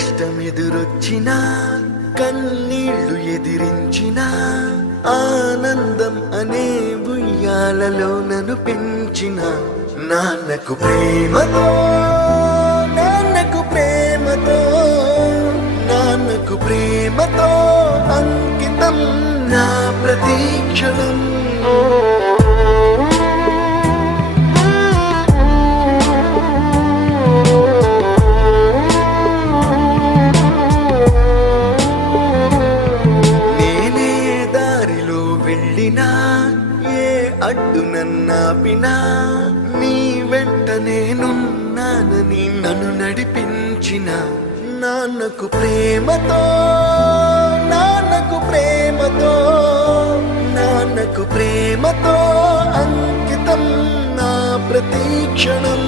కష్టమెదురొచ్చినా కన్నీళ్లు ఎదిరించిన ఆనందం అనే ఉయ్యాలలో నన్ను పెంచిన నాన్నకు ప్రేమతో నాన్నకు ప్రేమతో నాన్నకు ప్రేమతో అంకితం నా ప్రతీక్షణం. ఏ అడ్డు నన్నాపినా నీ వెంట నేనున్నానని నన్ను నడిపించిన నాన్నకు ప్రేమతో నాన్నకు ప్రేమతో నాన్నకు ప్రేమతో అంకితం నా ప్రతీక్షణం.